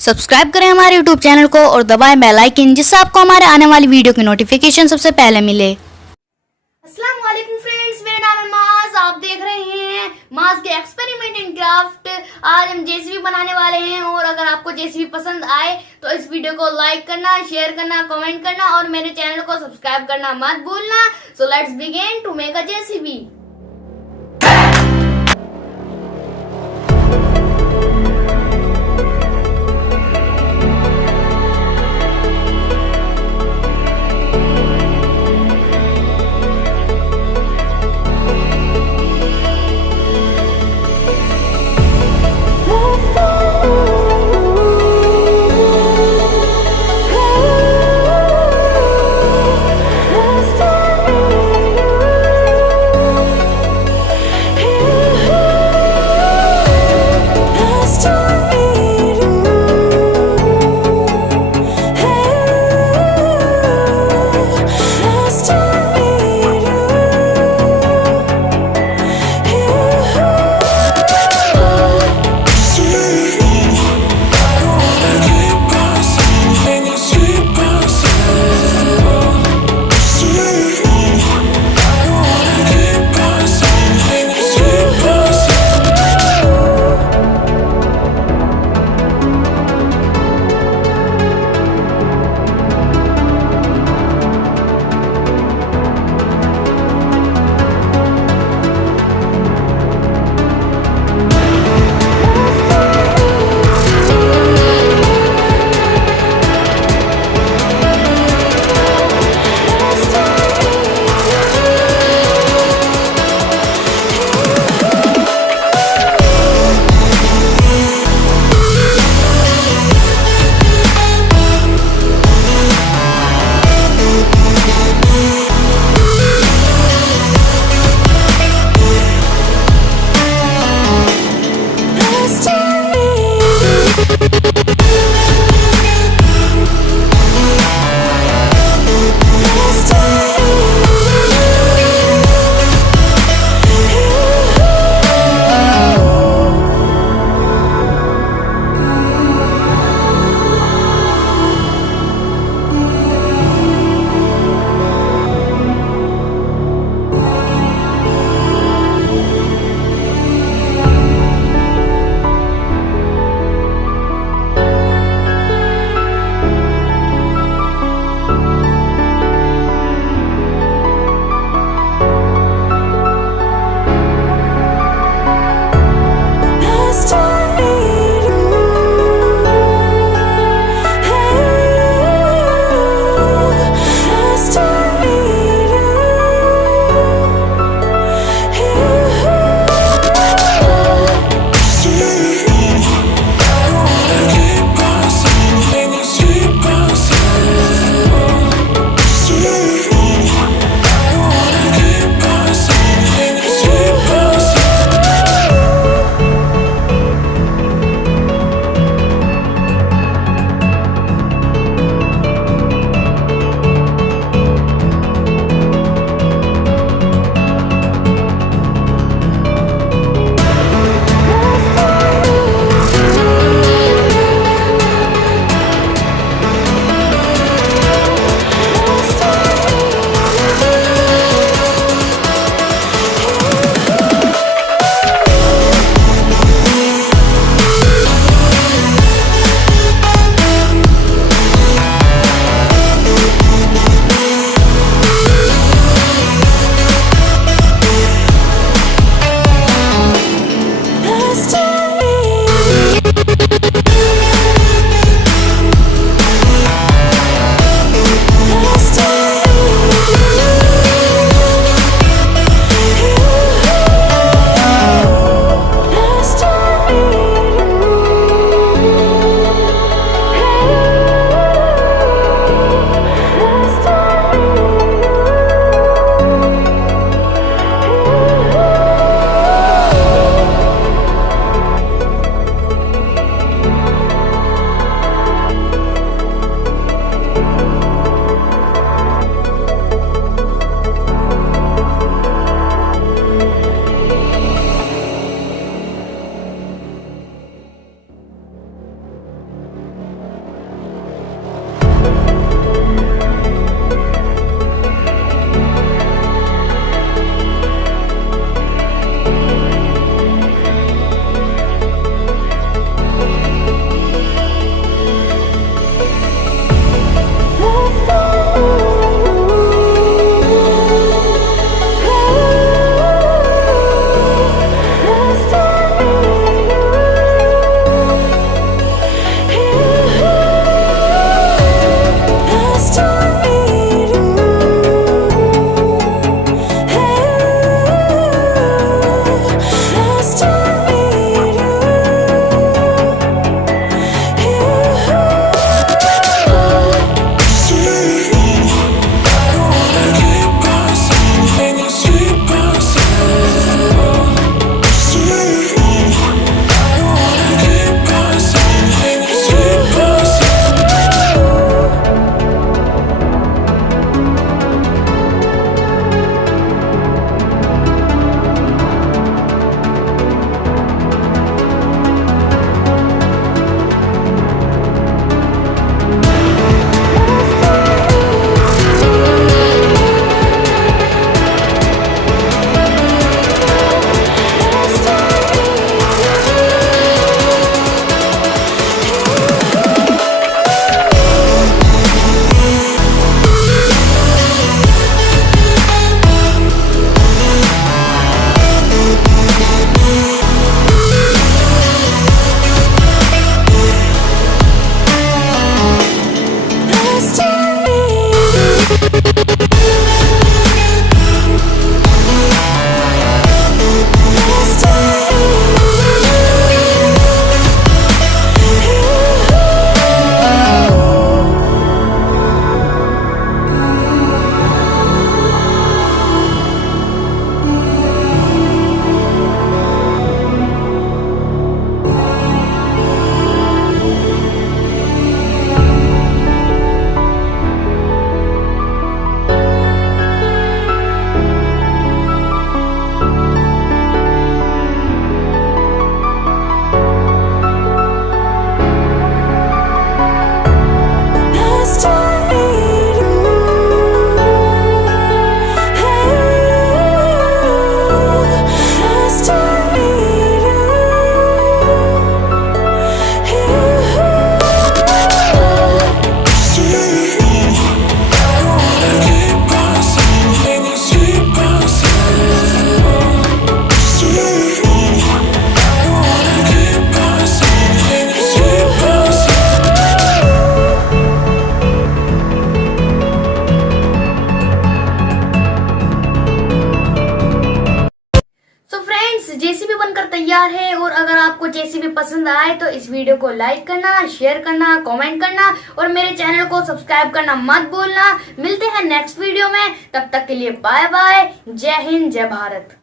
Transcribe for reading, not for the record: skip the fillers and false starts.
Subscribe करें हमारे YouTube channel को और दबाएं बेल आइकन, जिससे आपको हमारे आने वाली वीडियो की नोटिफिकेशन सबसे पहले मिले। अस्सलाम वालेकुम फ्रेंड्स, मेरा नाम है माज। आप देख रहे हैं माज के एक्सपेरिमेंट इन क्राफ्ट। आज हम जेसीबी बनाने वाले हैं और अगर आपको जेसीबी पसंद आए तो इस वीडियो को लाइक करना, शेयर करना, कमेंट करना और मेरे चैनल को सब्सक्राइब करना मत भूलना। So let's begin to make a JCB. तैयार है। और अगर आपको जेसीबी पसंद आए तो इस वीडियो को लाइक करना, शेयर करना, कमेंट करना और मेरे चैनल को सब्सक्राइब करना मत भूलना। मिलते हैं नेक्स्ट वीडियो में, तब तक के लिए बाय बाय। जय हिंद, जय भारत।